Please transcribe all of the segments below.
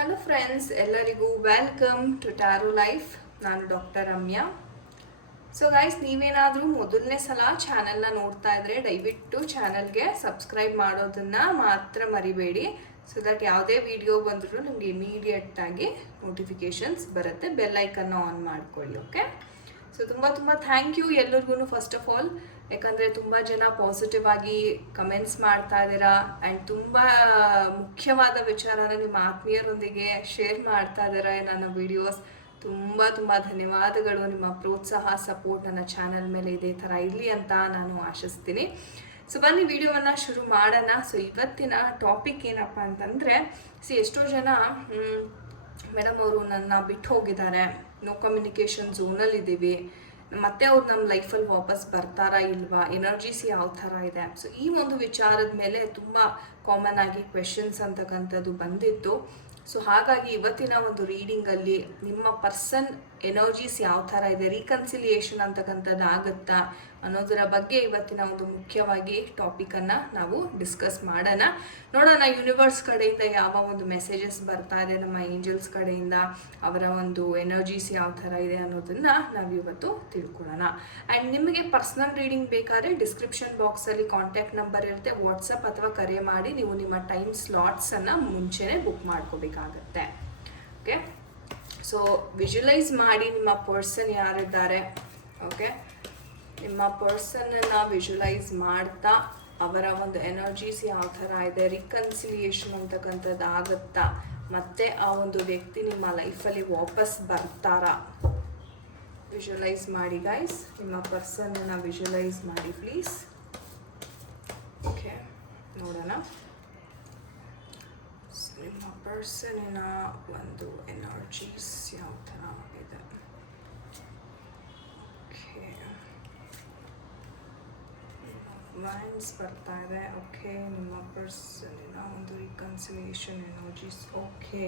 Hello friends, ಎಲ್ಲರಿಗೂ welcome to taro life. ನಾನು doctor Ramya. So guys, ನೀವೇನಾದರೂ ಮೊದಲನೇ ಸಲ ಚಾನೆಲ್ನ ನೋಡ್ತಾ ಇದ್ರೆ ದಯವಿಟ್ಟು ಚಾನೆಲ್ಗೆ ಸಬ್ಸ್ಕ್ರೈಬ್ ಮಾಡೋದನ್ನ ಮಾತ್ರ ಮರಿಬೇಡಿ. ಸೊ ದಟ್ ಯಾವುದೇ ವಿಡಿಯೋ ಬಂದರೂ ನಿಮಗೆ ಇಮಿಡಿಯೇಟ್ ಆಗಿ ನೋಟಿಫಿಕೇಶನ್ಸ್ ಬರುತ್ತೆ. ಬೆಲ್ ಐಕನ್ನ ಆನ್ ಮಾಡ್ಕೊಳ್ಳಿ. ಓಕೆ, ಸೊ ತುಂಬ ಥ್ಯಾಂಕ್ ಯು ಎಲ್ಲರಿಗೂ ಫಸ್ಟ್ ಆಫ್ ಆಲ್. ಯಾಕಂದರೆ ತುಂಬ ಜನ ಪಾಸಿಟಿವ್ ಆಗಿ ಕಮೆಂಟ್ಸ್ ಮಾಡ್ತಾ ಇದ್ದೀರಾ ಆ್ಯಂಡ್ ತುಂಬ ಮುಖ್ಯವಾದ ವಿಚಾರನ ನಿಮ್ಮ ಆತ್ಮೀಯರೊಂದಿಗೆ ಶೇರ್ ಮಾಡ್ತಾ ಇದ್ದೀರಾ ನನ್ನ ವಿಡಿಯೋಸ್. ತುಂಬ ಧನ್ಯವಾದಗಳು. ನಿಮ್ಮ ಪ್ರೋತ್ಸಾಹ ಸಪೋರ್ಟ್ ನನ್ನ ಚಾನಲ್ ಮೇಲೆ ಇದೇ ಥರ ಇರಲಿ ಅಂತ ನಾನು ಆಶಿಸ್ತೀನಿ. ಸೊ ಬನ್ನಿ ವಿಡಿಯೋವನ್ನು ಶುರು ಮಾಡೋಣ. ಸೊ ಇವತ್ತಿನ ಟಾಪಿಕ್ ಏನಪ್ಪ ಅಂತಂದರೆ, ಎಷ್ಟೋ ಜನ ಮೇಡಮ್ ಅವರು ನನ್ನ ಬಿಟ್ಟು ಹೋಗಿದ್ದಾರೆ, ನೋ ಕಮ್ಯುನಿಕೇಷನ್ ಝೋನಲ್ಲಿ ಇದ್ದೀವಿ, ಮತ್ತೆ ಅವ್ರು ನಮ್ಮ ಲೈಫಲ್ಲಿ ವಾಪಸ್ ಬರ್ತಾರಾ ಇಲ್ವಾ, ಎನರ್ಜೀಸ್ ಯಾವ ಥರ ಇದೆ. ಸೊ ಈ ಒಂದು ವಿಚಾರದ ಮೇಲೆ ತುಂಬ ಕಾಮನ್ ಆಗಿ ಕ್ವೆಶನ್ಸ್ ಅಂತಕ್ಕಂಥದ್ದು ಬಂದಿತ್ತು. ಸೊ ಹಾಗಾಗಿ ಇವತ್ತಿನ ಒಂದು ರೀಡಿಂಗಲ್ಲಿ ನಿಮ್ಮ ಪರ್ಸನ್ ಎನರ್ಜೀಸ್ ಯಾವ ಥರ ಇದೆ, ರೀಕನ್ಸಿಲಿಯೇಷನ್ ಅಂತಕ್ಕಂಥದ್ದು ಆಗುತ್ತಾ ಅನ್ನೋದರ ಬಗ್ಗೆ ಇವತ್ತಿನ ಒಂದು ಮುಖ್ಯವಾಗಿ ಟಾಪಿಕನ್ನು ನಾವು ಡಿಸ್ಕಸ್ ಮಾಡೋಣ. ನೋಡೋಣ ಯೂನಿವರ್ಸ್ ಕಡೆಯಿಂದ ಯಾವ ಒಂದು ಮೆಸೇಜಸ್ ಬರ್ತಾ ಇದೆ, ನಮ್ಮ ಏಂಜಲ್ಸ್ ಕಡೆಯಿಂದ ಅವರ ಒಂದು ಎನರ್ಜೀಸ್ ಯಾವ ಥರ ಇದೆ ಅನ್ನೋದನ್ನು ನಾವು ಇವತ್ತು ತಿಳ್ಕೊಳ್ಳೋಣ. ಆ್ಯಂಡ್ ನಿಮಗೆ ಪರ್ಸನಲ್ ರೀಡಿಂಗ್ ಬೇಕಾದರೆ ಡಿಸ್ಕ್ರಿಪ್ಷನ್ ಬಾಕ್ಸಲ್ಲಿ ಕಾಂಟ್ಯಾಕ್ಟ್ ನಂಬರ್ ಇರುತ್ತೆ. ವಾಟ್ಸಪ್ ಅಥವಾ ಕರೆ ಮಾಡಿ ನೀವು ನಿಮ್ಮ ಟೈಮ್ ಸ್ಲಾಟ್ಸನ್ನು ಮುಂಚೆನೇ ಬುಕ್ ಮಾಡ್ಕೋಬೇಕಾಗತ್ತೆ. ಓಕೆ, ಸೊ ವಿಜುವಲೈಸ್ ಮಾಡಿ ನಿಮ್ಮ ಪರ್ಸನ್ ಯಾರಿದ್ದಾರೆ. ಓಕೆ, ನಿಮ್ಮ ಪರ್ಸನ್ನನ್ನು ವಿಜುವಲೈಸ್ ಮಾಡ್ತಾ ಅವರ ಒಂದು ಎನರ್ಜೀಸ್ ಯಾವ ಥರ ಇದೆ, ರಿಕನ್ಸಿಲಿಯೇಷನ್ ಅಂತಕ್ಕಂಥದ್ದು ಆಗುತ್ತಾ, ಮತ್ತು ಆ ಒಂದು ವ್ಯಕ್ತಿ ನಿಮ್ಮ ಲೈಫಲ್ಲಿ ವಾಪಸ್ ಬರ್ತಾರಾ. ವಿಜುವಲೈಸ್ ಮಾಡಿ ಗೈಸ್, ನಿಮ್ಮ ಪರ್ಸನ್ನನ್ನು ವಿಜುವಲೈಸ್ ಮಾಡಿ ಪ್ಲೀಸ್. ಓಕೆ, ನೋಡೋಣ ನಿಮ್ಮ ಪರ್ಸನಿನ ಒಂದು ಎನರ್ಜೀಸ್ ಯಾವ ಥರ ಇದೆ. ಓಕೆ, ವ್ಯಾಂಡ್ಸ್ ಬರ್ತಾ ಇದೆ. ಓಕೆ, ನಿಮ್ಮ ಪರ್ಸನಿನ ಒಂದು reconciliation energies. Okay,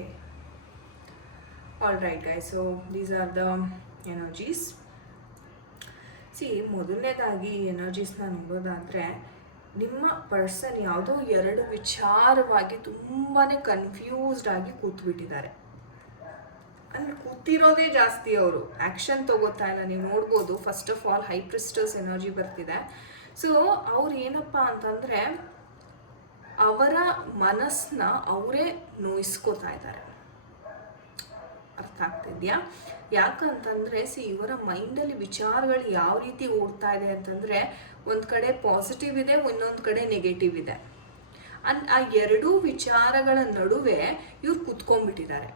all right guys, so these are the energies. ಮೊದಲನೇದಾಗಿ ಎನರ್ಜೀಸ್ನ ನೋಡೋದಾದರೆ, ನಿಮ್ಮ ಪರ್ಸನ್ ಯಾವುದೋ ಎರಡು ವಿಚಾರವಾಗಿ ತುಂಬಾ ಕನ್ಫ್ಯೂಸ್ಡ್ ಆಗಿ ಕೂತ್ಬಿಟ್ಟಿದ್ದಾರೆ. ಅಂದರೆ ಕೂತಿರೋದೇ ಜಾಸ್ತಿ, ಅವರು ಆ್ಯಕ್ಷನ್ ತಗೋತಾ ಇಲ್ಲ. ನೀವು ನೋಡ್ಬೋದು, ಫಸ್ಟ್ ಆಫ್ ಆಲ್ ಹೈ ಪ್ರಿಸ್ಟರ್ಸ್ ಎನರ್ಜಿ ಬರ್ತಿದೆ. ಸೊ ಅವ್ರು ಏನಪ್ಪ ಅಂತಂದರೆ, ಅವರ ಮನಸ್ಸನ್ನ ಅವರೇ ನೋಯಿಸ್ಕೋತಾ ಇದ್ದಾರೆ. ಅರ್ಥ ಆಗ್ತಿದ್ಯಾ? ಯಾಕಂತಂದರೆ ಇವರ ಮೈಂಡಲ್ಲಿ ವಿಚಾರಗಳು ಯಾವ ರೀತಿ ಓಡ್ತಾ ಇದೆ ಅಂತಂದರೆ, ಒಂದು ಕಡೆ ಪಾಸಿಟಿವ್ ಇದೆ, ಇನ್ನೊಂದು ಕಡೆ ನೆಗೆಟಿವ್ ಇದೆ. ಆ ಎರಡೂ ವಿಚಾರಗಳ ನಡುವೆ ಇವ್ರು ಕುತ್ಕೊಂಡ್ಬಿಟ್ಟಿದ್ದಾರೆ.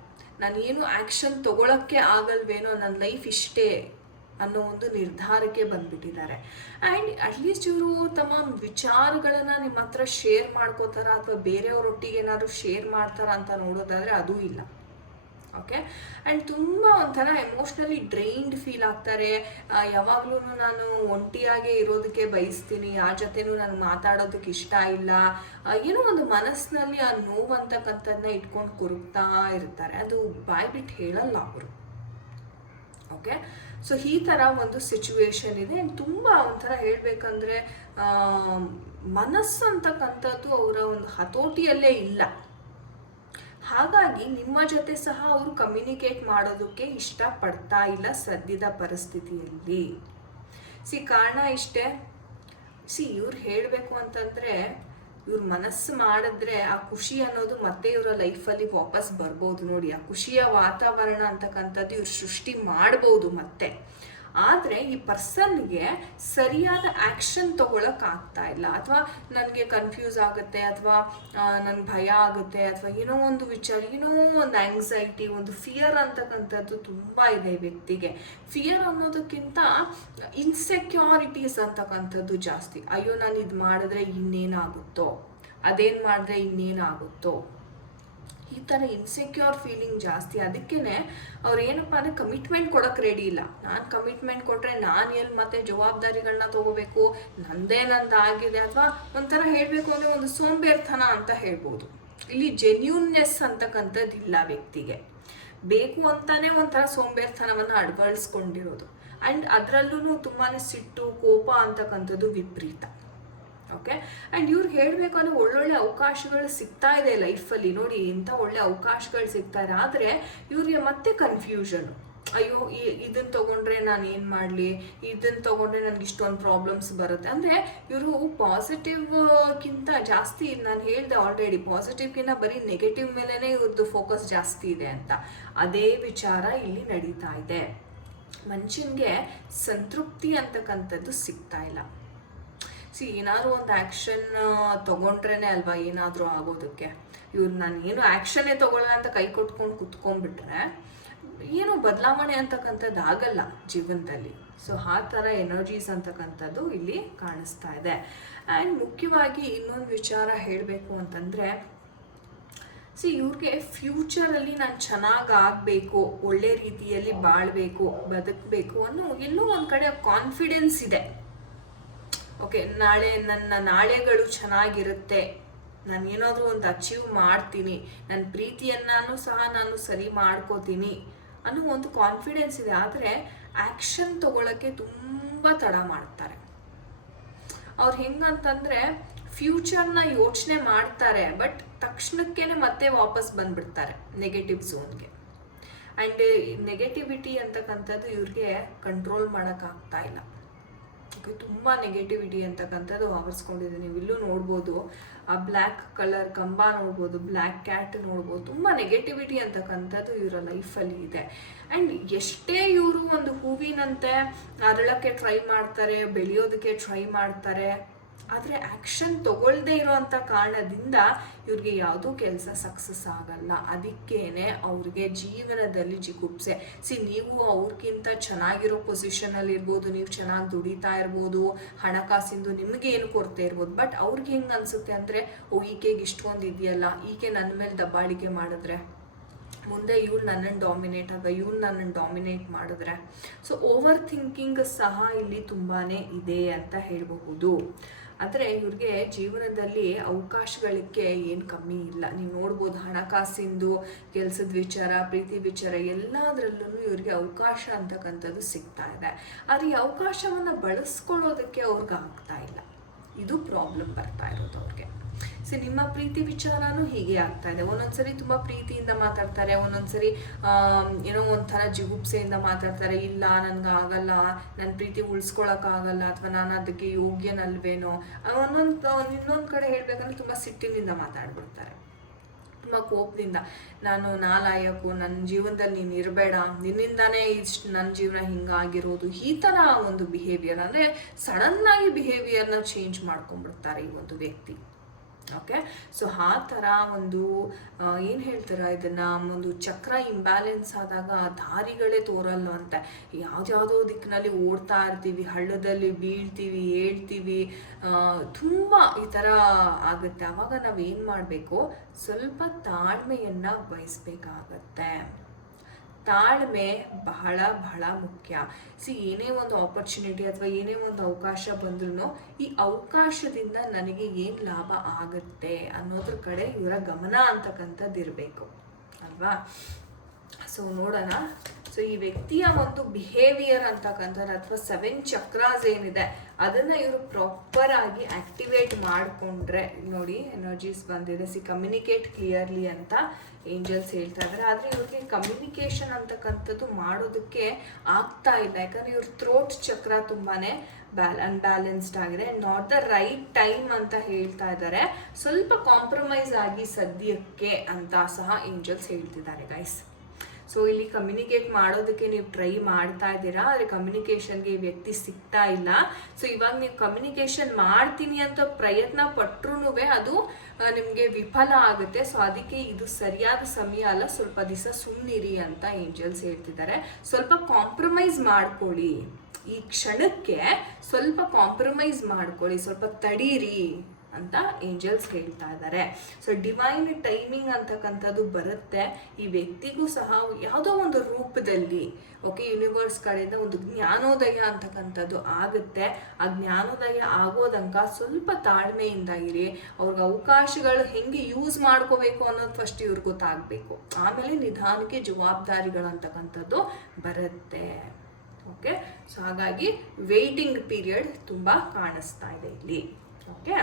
ನಾನೇನು ಆ್ಯಕ್ಷನ್ ತಗೊಳಕ್ಕೆ ಆಗಲ್ವೇನೋ, ನನ್ನ ಲೈಫ್ ಇಷ್ಟೇ ಅನ್ನೋ ಒಂದು ನಿರ್ಧಾರಕ್ಕೆ ಬಂದ್ಬಿಟ್ಟಿದ್ದಾರೆ. ಆ್ಯಂಡ್ ಅಟ್ಲೀಸ್ಟ್ ಇವರು ತಮ್ಮ ವಿಚಾರಗಳನ್ನು ನಿಮ್ಮ ಹತ್ರ ಶೇರ್ ಮಾಡ್ಕೋತಾರ ಅಥವಾ ಬೇರೆಯವರೊಟ್ಟಿಗೆ ಏನಾದ್ರು ಶೇರ್ ಮಾಡ್ತಾರ ಅಂತ ನೋಡೋದಾದರೆ ಅದೂ ಇಲ್ಲ. ಓಕೆ, ಆ್ಯಂಡ್ ತುಂಬ ಒಂಥರ ಎಮೋಷ್ನಲಿ ಡ್ರೈನ್ಡ್ ಫೀಲ್ ಆಗ್ತಾರೆ. ಯಾವಾಗಲೂ ನಾನು ಒಂಟಿಯಾಗೇ ಇರೋದಕ್ಕೆ ಬಯಸ್ತೀನಿ, ಯಾರ ಜೊತೆನೂ ನನಗೆ ಮಾತಾಡೋದಕ್ಕೆ ಇಷ್ಟ ಇಲ್ಲ, ಏನೋ ಒಂದು ಮನಸ್ಸಿನಲ್ಲಿ ಆ ನೋವು ಅಂತಕ್ಕಂಥದ್ದನ್ನ ಇಟ್ಕೊಂಡು ಕೊರಗ್ತಾ ಇರ್ತಾರೆ. ಅದು ಬಾಯ್ಬಿಟ್ಟು ಹೇಳಲ್ಲ ಅವರು. ಓಕೆ, ಸೊ ಈ ಥರ ಒಂದು ಸಿಚುವೇಶನ್ ಇದೆ. ತುಂಬ ಒಂಥರ ಹೇಳಬೇಕಂದ್ರೆ ಮನಸ್ಸು ಅಂತಕ್ಕಂಥದ್ದು ಅವರ ಒಂದು ಹತೋಟಿಯಲ್ಲೇ ಇಲ್ಲ. ಹಾಗಾಗಿ ನಿಮ್ಮ ಜೊತೆ ಸಹ ಅವರು ಕಮ್ಯುನಿಕೇಟ್ ಮಾಡೋದಕ್ಕೆ ಇಷ್ಟಪಡ್ತಾ ಇಲ್ಲ ಸದ್ಯದ ಪರಿಸ್ಥಿತಿಯಲ್ಲಿ. ಕಾರಣ ಇಷ್ಟೇ. ಇವ್ರು ಹೇಳಬೇಕು ಅಂತಂದರೆ, ಇವ್ರ ಮನಸ್ಸು ಮಾಡಿದ್ರೆ ಆ ಖುಷಿ ಅನ್ನೋದು ಮತ್ತೆ ಇವರ ಲೈಫಲ್ಲಿ ವಾಪಸ್ ಬರ್ಬೋದು. ನೋಡಿ, ಆ ಖುಷಿಯ ವಾತಾವರಣ ಅಂತಕ್ಕಂಥದ್ದು ಇವ್ರು ಸೃಷ್ಟಿ ಮಾಡ್ಬೋದು ಮತ್ತೆ. ಆದರೆ ಈ ಪರ್ಸನ್ಗೆ ಸರಿಯಾದ ಆ್ಯಕ್ಷನ್ ತೊಗೊಳಕ್ಕಾಗ್ತಾ ಇಲ್ಲ. ಅಥವಾ ನನಗೆ ಕನ್ಫ್ಯೂಸ್ ಆಗುತ್ತೆ, ಅಥವಾ ನನಗೆ ಭಯ ಆಗುತ್ತೆ, ಅಥವಾ ಏನೋ ಒಂದು ವಿಚಾರ, ಏನೋ ಒಂದು ಆ್ಯಂಗ್ಸೈಟಿ, ಒಂದು ಫಿಯರ್ ಅಂತಕ್ಕಂಥದ್ದು ತುಂಬ ಇದೆ ಈ ವ್ಯಕ್ತಿಗೆ. ಫಿಯರ್ ಅನ್ನೋದಕ್ಕಿಂತ ಇನ್ಸೆಕ್ಯೂರಿಟೀಸ್ ಅಂತಕ್ಕಂಥದ್ದು ಜಾಸ್ತಿ. ಅಯ್ಯೋ, ನಾನು ಇದು ಮಾಡಿದ್ರೆ ಇನ್ನೇನಾಗುತ್ತೋ, ಅದೇನು ಮಾಡಿದ್ರೆ ಇನ್ನೇನಾಗುತ್ತೋ, ಈ ಥರ ಇನ್ಸೆಕ್ಯೂರ್ ಫೀಲಿಂಗ್ ಜಾಸ್ತಿ. ಅದಕ್ಕೇ ಅವ್ರು ಏನಪ್ಪ ಅಂದರೆ ಕಮಿಟ್ಮೆಂಟ್ ಕೊಡೋಕ್ಕೆ ರೆಡಿ ಇಲ್ಲ. ನಾನು ಕಮಿಟ್ಮೆಂಟ್ ಕೊಟ್ಟರೆ ನಾನು ಎಲ್ಲಿ ಮತ್ತೆ ಜವಾಬ್ದಾರಿಗಳನ್ನ ತೊಗೋಬೇಕು, ನಂದಾಗಿದೆ, ಅಥವಾ ಒಂಥರ ಹೇಳಬೇಕು ಅಂದರೆ ಒಂದು ಸೋಂಬೇರ್ತನ ಅಂತ ಹೇಳ್ಬೋದು. ಇಲ್ಲಿ ಜೆನ್ಯೂನ್ನೆಸ್ ಅಂತಕ್ಕಂಥದ್ದು ಇಲ್ಲ ವ್ಯಕ್ತಿಗೆ. ಬೇಕು ಅಂತಾನೆ ಒಂಥರ ಸೋಂಬೇರ್ತನವನ್ನು ಅಳವಡಿಸ್ಕೊಂಡಿರೋದು. ಆ್ಯಂಡ್ ಅದರಲ್ಲೂ ತುಂಬಾ ಸಿಟ್ಟು, ಕೋಪ ಅಂತಕ್ಕಂಥದ್ದು ವಿಪರೀತ. ಓಕೆ. ಆ್ಯಂಡ್ ಇವ್ರಿಗೆ ಹೇಳಬೇಕು ಅಂದರೆ ಒಳ್ಳೊಳ್ಳೆ ಅವಕಾಶಗಳು ಸಿಗ್ತಾ ಇದೆ ಲೈಫಲ್ಲಿ. ನೋಡಿ ಇಂಥ ಒಳ್ಳೆ ಅವಕಾಶಗಳು ಸಿಗ್ತಾ ಇದೆ, ಆದರೆ ಇವ್ರಿಗೆ ಮತ್ತೆ ಕನ್ಫ್ಯೂಷನು. ಅಯ್ಯೋ ಇದನ್ನು ತೊಗೊಂಡ್ರೆ ನಾನು ಏನು ಮಾಡಲಿ, ಇದನ್ನು ತೊಗೊಂಡ್ರೆ ನನಗೆ ಇಷ್ಟೊಂದು ಪ್ರಾಬ್ಲಮ್ಸ್ ಬರುತ್ತೆ. ಅಂದರೆ ಇವರು ಪಾಸಿಟಿವ್ಗಿಂತ ಜಾಸ್ತಿ, ನಾನು ಹೇಳಿದೆ ಆಲ್ರೆಡಿ, ಪಾಸಿಟಿವ್ಗಿಂತ ಬರೀ ನೆಗೆಟಿವ್ ಮೇಲೇ ಇವ್ರದ್ದು ಫೋಕಸ್ ಜಾಸ್ತಿ ಇದೆ ಅಂತ. ಅದೇ ವಿಚಾರ ಇಲ್ಲಿ ನಡೀತಾ ಇದೆ. ಮನುಷ್ಯನಿಗೆ ಸಂತೃಪ್ತಿ ಅಂತಕ್ಕಂಥದ್ದು ಸಿಗ್ತಾ ಇಲ್ಲ. ಏನಾದರೂ ಒಂದು ಆ್ಯಕ್ಷನ್ ತೊಗೊಂಡ್ರೇ ಅಲ್ವಾ ಏನಾದರೂ ಆಗೋದಕ್ಕೆ. ನಾನು ಏನು ಆ್ಯಕ್ಷನ್ನೇ ತೊಗೊಳ್ಳಲ್ಲ ಅಂತ ಕೈ ಕೊಟ್ಕೊಂಡು ಕುತ್ಕೊಂಡ್ಬಿಟ್ರೆ ಏನೋ ಬದಲಾವಣೆ ಅಂತಕ್ಕಂಥದ್ದು ಆಗಲ್ಲ ಜೀವನದಲ್ಲಿ. ಆ ಥರ ಎನರ್ಜೀಸ್ ಅಂತಕ್ಕಂಥದ್ದು ಇಲ್ಲಿ ಕಾಣಿಸ್ತಾ ಇದೆ. ಆ್ಯಂಡ್ ಮುಖ್ಯವಾಗಿ ಇನ್ನೊಂದು ವಿಚಾರ ಹೇಳಬೇಕು ಅಂತಂದರೆ, ಇವ್ರಿಗೆ ಫ್ಯೂಚರಲ್ಲಿ ನಾನು ಚೆನ್ನಾಗಿ ಆಗಬೇಕು, ಒಳ್ಳೆ ರೀತಿಯಲ್ಲಿ ಬಾಳಬೇಕು, ಬದುಕಬೇಕು ಅನ್ನೋ ಎಲ್ಲೋ ಒಂದು ಕಡೆ ಕಾನ್ಫಿಡೆನ್ಸ್ ಇದೆ. ಓಕೆ, ನಾಳೆ ನನ್ನ ನಾಳೆಗಳು ಚೆನ್ನಾಗಿರುತ್ತೆ, ನಾನು ಏನಾದರೂ ಒಂದು ಅಚೀವ್ ಮಾಡ್ತೀನಿ, ನನ್ನ ಪ್ರೀತಿಯನ್ನು ಸಹ ನಾನು ಸರಿ ಮಾಡ್ಕೋತೀನಿ ಅನ್ನೋ ಒಂದು ಕಾನ್ಫಿಡೆನ್ಸ್ ಇದೆ. ಆದರೆ ಆ್ಯಕ್ಷನ್ ತಗೊಳ್ಳೋಕ್ಕೆ ತುಂಬ ತಡ ಮಾಡ್ತಾರೆ. ಅವ್ರು ಹೆಂಗಂತಂದರೆ ಫ್ಯೂಚರ್ನ ಯೋಚನೆ ಮಾಡ್ತಾರೆ, ಬಟ್ ತಕ್ಷಣಕ್ಕೇ ಮತ್ತೆ ವಾಪಸ್ ಬಂದ್ಬಿಡ್ತಾರೆ ನೆಗೆಟಿವ್ ಝೋನ್ಗೆ. ಆ್ಯಂಡ್ ನೆಗೆಟಿವಿಟಿ ಅಂತಕ್ಕಂಥದ್ದು ಇವ್ರಿಗೆ ಕಂಟ್ರೋಲ್ ಮಾಡೋಕ್ಕಾಗ್ತಾ ಇಲ್ಲ. ತುಂಬ ನೆಗೆಟಿವಿಟಿ ಅಂತಕ್ಕಂಥದ್ದು ಆವರಿಸ್ಕೊಂಡಿದೆ. ನೀವು ಇಲ್ಲೂ ನೋಡ್ಬೋದು, ಆ ಬ್ಲ್ಯಾಕ್ ಕಲರ್ ಕಂಬ ನೋಡ್ಬೋದು, ಬ್ಲ್ಯಾಕ್ ಕ್ಯಾಟ್ ನೋಡ್ಬೋದು. ತುಂಬ ನೆಗೆಟಿವಿಟಿ ಅಂತಕ್ಕಂಥದ್ದು ಇವರ ಲೈಫಲ್ಲಿ ಇದೆ. ಆ್ಯಂಡ್ ಎಷ್ಟೇ ಇವರು ಒಂದು ಹೂವಿನಂತೆ ಅರಳಕ್ಕೆ ಟ್ರೈ ಮಾಡ್ತಾರೆ, ಬೆಳೆಯೋದಕ್ಕೆ ಟ್ರೈ ಮಾಡ್ತಾರೆ, ಆದರೆ ಆ್ಯಕ್ಷನ್ ತಗೊಳ್ಳದೇ ಇರೋವಂಥ ಕಾರಣದಿಂದ ಇವ್ರಿಗೆ ಯಾವುದೂ ಕೆಲಸ ಸಕ್ಸಸ್ ಆಗಲ್ಲ. ಅದಕ್ಕೇನೆ ಅವ್ರಿಗೆ ಜೀವನದಲ್ಲಿ ಜಿಗುಪ್ಸೆ. ನೀವು ಅವ್ರಿಗಿಂತ ಚೆನ್ನಾಗಿರೋ ಪೊಸಿಷನಲ್ಲಿ ಇರ್ಬೋದು, ನೀವು ಚೆನ್ನಾಗಿ ದುಡಿತಾ ಇರ್ಬೋದು, ಹಣಕಾಸಿಂದು ನಿಮಗೆ ಏನು ಕೊರತೆ ಇರ್ಬೋದು, ಬಟ್ ಅವ್ರಿಗೆ ಹೆಂಗೆ ಅನಿಸುತ್ತೆ ಅಂದರೆ, ಈಕೆಗೆ ಇಷ್ಟೊಂದು ಇದೆಯಲ್ಲ, ಈಕೆ ನನ್ನ ಮೇಲೆ ದಬ್ಬಾಳಿಕೆ ಮಾಡಿದ್ರೆ ಮುಂದೆ ಇವಳು ನನ್ನನ್ನು ಡಾಮಿನೇಟ್ ಅಥವಾ ಇವಳು ನನ್ನನ್ನು ಡಾಮಿನೇಟ್ ಮಾಡಿದ್ರೆ. ಓವರ್ ಥಿಂಕಿಂಗ್ ಸಹ ಇಲ್ಲಿ ತುಂಬಾ ಇದೆ ಅಂತ ಹೇಳಬಹುದು. ಆದರೆ ಇವ್ರಿಗೆ ಜೀವನದಲ್ಲಿ ಅವಕಾಶಗಳಿಗೆ ಏನು ಕಮ್ಮಿ ಇಲ್ಲ. ನೀವು ನೋಡ್ಬೋದು, ಹಣಕಾಸಿಂದು, ಕೆಲಸದ ವಿಚಾರ, ಪ್ರೀತಿ ವಿಚಾರ ಎಲ್ಲದರಲ್ಲೂ ಇವ್ರಿಗೆ ಅವಕಾಶ ಅಂತಕ್ಕಂಥದ್ದು ಸಿಗ್ತಾ ಇದೆ. ಆದರೆ ಈ ಅವಕಾಶವನ್ನು ಬಳಸ್ಕೊಳ್ಳೋದಕ್ಕೆ ಅವ್ರಿಗೆ ಆಗ್ತಾ ಇಲ್ಲ. ಇದು ಪ್ರಾಬ್ಲಮ್ ಬರ್ತಾ ಇರೋದು ಅವ್ರಿಗೆ. ನಿಮ್ಮ ಪ್ರೀತಿ ವಿಚಾರನೂ ಹೀಗೆ ಆಗ್ತಾ ಇದೆ. ಒಂದೊಂದ್ಸರಿ ತುಂಬ ಪ್ರೀತಿಯಿಂದ ಮಾತಾಡ್ತಾರೆ, ಒಂದೊಂದ್ಸರಿ ಏನೋ ಒಂಥರ ಜಿಗುಪ್ಸೆಯಿಂದ ಮಾತಾಡ್ತಾರೆ. ಇಲ್ಲ, ನನಗೆ ಆಗಲ್ಲ, ನನ್ನ ಪ್ರೀತಿ ಉಳಿಸ್ಕೊಳಕ್ಕಾಗಲ್ಲ, ಅಥವಾ ನಾನು ಅದಕ್ಕೆ ಯೋಗ್ಯನಲ್ವೇನೋ. ಇನ್ನೊಂದು ಕಡೆ ಹೇಳ್ಬೇಕಂದ್ರೆ ತುಂಬ ಸಿಟ್ಟಿನಿಂದ ಮಾತಾಡ್ಬಿಡ್ತಾರೆ, ತುಂಬ ಕೋಪದಿಂದ. ನಾನು ನಾಲಾಯಕು, ನನ್ನ ಜೀವನದಲ್ಲಿ ನೀನು ಇರಬೇಡ, ನಿನ್ನಿಂದಾನೇ ಇಷ್ಟು ನನ್ನ ಜೀವನ ಹಿಂಗಾಗಿರೋದು, ಈ ಥರ ಒಂದು ಬಿಹೇವಿಯರ್. ಅಂದರೆ ಸಡನ್ನಾಗಿ ಬಿಹೇವಿಯರ್ನ ಚೇಂಜ್ ಮಾಡ್ಕೊಂಡ್ಬಿಡ್ತಾರೆ ಈ ಒಂದು ವ್ಯಕ್ತಿ. ಓಕೆ. ಆ ಥರ ಒಂದು ಏನು ಹೇಳ್ತಾರೆ, ಇದನ್ನು ಒಂದು ಚಕ್ರ ಇಂಬ್ಯಾಲೆನ್ಸ್ ಆದಾಗ ದಾರಿಗಳೇ ತೋರಲ್ವಂತೆ. ಯಾವುದ್ಯಾವುದೋ ದಿಕ್ಕಿನಲ್ಲಿ ಓಡ್ತಾ ಇರ್ತೀವಿ, ಹಳ್ಳದಲ್ಲಿ ಬೀಳ್ತೀವಿ, ಏಳ್ತೀವಿ, ತುಂಬ ಈ ಥರ ಆಗುತ್ತೆ. ಆವಾಗ ನಾವೇನು ಮಾಡಬೇಕು, ಸ್ವಲ್ಪ ತಾಳ್ಮೆಯನ್ನು ವಹಿಸ್ಬೇಕಾಗತ್ತೆ. ತಾಳ್ಮೆ ಬಹಳ ಬಹಳ ಮುಖ್ಯ. ಏನೇ ಒಂದು ಆಪರ್ಚುನಿಟಿ ಅಥವಾ ಏನೇ ಒಂದು ಅವಕಾಶ ಬಂದ್ರೂ ಈ ಅವಕಾಶದಿಂದ ನನಗೆ ಏನು ಲಾಭ ಆಗುತ್ತೆ ಅನ್ನೋದ್ರ ಕಡೆ ಇವರ ಗಮನ ಅಂತಕ್ಕಂಥದ್ದು ಇರಬೇಕು ಅಲ್ವಾ. ನೋಡೋಣ. ಈ ವ್ಯಕ್ತಿಯ ಒಂದು ಬಿಹೇವಿಯರ್ ಅಂತಕ್ಕಂಥದ್ದು ಅಥವಾ 7 ಚಕ್ರಾಸ್ ಏನಿದೆ ಅದನ್ನು ಇವರು ಪ್ರಾಪರ್ ಆಗಿ ಆಕ್ಟಿವೇಟ್ ಮಾಡಿಕೊಂಡ್ರೆ, ನೋಡಿ ಎನರ್ಜೀಸ್ ಬಂದಿದೆ. ಕಮ್ಯುನಿಕೇಟ್ ಕ್ಲಿಯರ್ಲಿ ಅಂತ ಏಂಜಲ್ಸ್ ಹೇಳ್ತಾ ಇದ್ದಾರೆ. ಆದರೆ ಇವ್ರಿಗೆ ಕಮ್ಯುನಿಕೇಷನ್ ಅಂತಕ್ಕಂಥದ್ದು ಮಾಡೋದಕ್ಕೆ ಆಗ್ತಾ ಇಲ್ಲ. ಯಾಕಂದರೆ ಇವ್ರ ಥ್ರೋಟ್ ಚಕ್ರ ತುಂಬಾ ಅನ್ಬ್ಯಾಲೆನ್ಸ್ಡ್ ಆಗಿದೆ. ನಾಟ್ ದ ರೈಟ್ ಟೈಮ್ ಅಂತ ಹೇಳ್ತಾ ಇದ್ದಾರೆ. ಸ್ವಲ್ಪ ಕಾಂಪ್ರಮೈಸ್ ಆಗಿ ಸದ್ಯಕ್ಕೆ ಅಂತ ಸಹ ಏಂಜಲ್ಸ್ ಹೇಳ್ತಿದ್ದಾರೆ ಗೈಸ್. ಇಲ್ಲಿ ಕಮ್ಯುನಿಕೇಟ್ ಮಾಡೋದಕ್ಕೆ ನೀವು ಟ್ರೈ ಮಾಡ್ತಾ ಇದ್ದೀರಾ, ಆದರೆ ಕಮ್ಯುನಿಕೇಷನ್ಗೆ ಈ ವ್ಯಕ್ತಿ ಸಿಗ್ತಾ ಇಲ್ಲ. ಇವಾಗ ನೀವು ಕಮ್ಯುನಿಕೇಷನ್ ಮಾಡ್ತೀನಿ ಅಂತ ಪ್ರಯತ್ನ ಪಟ್ರೂ ಅದು ನಿಮಗೆ ವಿಫಲ ಆಗುತ್ತೆ. ಅದಕ್ಕೆ ಇದು ಸರಿಯಾದ ಸಮಯ ಅಲ್ಲ, ಸ್ವಲ್ಪ ದಿವಸ ಸುಮ್ಮನಿರಿ ಅಂತ ಏಂಜಲ್ಸ್ ಹೇಳ್ತಿದ್ದಾರೆ. ಸ್ವಲ್ಪ ಕಾಂಪ್ರಮೈಸ್ ಮಾಡ್ಕೊಳ್ಳಿ, ಈ ಕ್ಷಣಕ್ಕೆ ಸ್ವಲ್ಪ ಕಾಂಪ್ರಮೈಸ್ ಮಾಡ್ಕೊಳ್ಳಿ, ಸ್ವಲ್ಪ ತಡೀರಿ ಅಂತ ಏಂಜಲ್ಸ್ ಹೇಳ್ತಾ ಇದ್ದಾರೆ. ಡಿವೈನ್ ಟೈಮಿಂಗ್ ಅಂತಕ್ಕಂಥದ್ದು ಬರುತ್ತೆ ಈ ವ್ಯಕ್ತಿಗೂ ಸಹ ಯಾವುದೋ ಒಂದು ರೂಪದಲ್ಲಿ. ಓಕೆ, ಯೂನಿವರ್ಸ್ ಕಡೆಯಿಂದ ಒಂದು ಜ್ಞಾನೋದಯ ಅಂತಕ್ಕಂಥದ್ದು ಆಗುತ್ತೆ. ಆ ಜ್ಞಾನೋದಯ ಆಗೋದಂಕ ಸ್ವಲ್ಪ ತಾಳ್ಮೆಯಿಂದ ಇರಿ. ಅವ್ರಿಗೆ ಅವಕಾಶಗಳು ಹೆಂಗೆ ಯೂಸ್ ಮಾಡ್ಕೋಬೇಕು ಅನ್ನೋದು ಫಸ್ಟ್ ಇವ್ರಿಗೆ ಗೊತ್ತಾಗಬೇಕು. ಆಮೇಲೆ ನಿಧಾನಕ್ಕೆ ಜವಾಬ್ದಾರಿಗಳಂತಕ್ಕಂಥದ್ದು ಬರುತ್ತೆ. ಓಕೆ, ಹಾಗಾಗಿ ವೇಟಿಂಗ್ ಪೀರಿಯಡ್ ತುಂಬ ಕಾಣಿಸ್ತಾ ಇದೆ ಇಲ್ಲಿ. ಓಕೆ,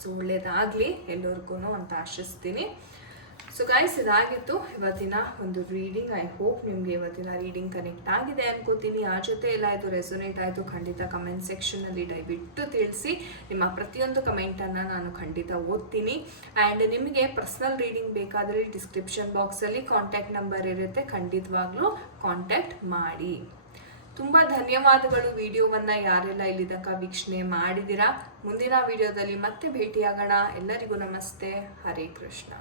ಸೊ ಒಳ್ಳೇದಾಗಲಿ ಎಲ್ಲರಿಗೂ ಅಂತ ಆಶಿಸ್ತೀನಿ. ಸೊ ಗೈಸ್, ಇದಾಗಿತ್ತು ಇವತ್ತಿನ ಒಂದು ರೀಡಿಂಗ್. ಐ ಹೋಪ್ ನಿಮಗೆ ಇವತ್ತಿನ ರೀಡಿಂಗ್ ಕನೆಕ್ಟ್ ಆಗಿದೆ ಅನ್ಕೋತೀನಿ. ಆ ಜೊತೆ ಎಲ್ಲ ಇದು ರೆಸೊನೇಟ್ ಆಯಿತು ಖಂಡಿತ ಕಮೆಂಟ್ ಸೆಕ್ಷನಲ್ಲಿ ದಯವಿಟ್ಟು ತಿಳಿಸಿ. ನಿಮ್ಮ ಪ್ರತಿಯೊಂದು ಕಮೆಂಟನ್ನು ನಾನು ಖಂಡಿತ ಓದ್ತೀನಿ. ಆ್ಯಂಡ್ ನಿಮಗೆ ಪರ್ಸ್ನಲ್ ರೀಡಿಂಗ್ ಬೇಕಾದರೆ ಡಿಸ್ಕ್ರಿಪ್ಷನ್ ಬಾಕ್ಸಲ್ಲಿ ಕಾಂಟ್ಯಾಕ್ಟ್ ನಂಬರ್ ಇರುತ್ತೆ, ಖಂಡಿತವಾಗ್ಲೂ ಕಾಂಟ್ಯಾಕ್ಟ್ ಮಾಡಿ. ತುಂಬ ಧನ್ಯವಾದಗಳು ವಿಡಿಯೋವನ್ನು ಯಾರೆಲ್ಲ ಇಲ್ಲಿ ತನಕ ವೀಕ್ಷಣೆ ಮಾಡಿದ್ದೀರಾ. ಮುಂದಿನ ವಿಡಿಯೋದಲ್ಲಿ ಮತ್ತೆ ಭೇಟಿಯಾಗೋಣ. ಎಲ್ಲರಿಗೂ ನಮಸ್ತೆ. ಹರೇ ಕೃಷ್ಣ.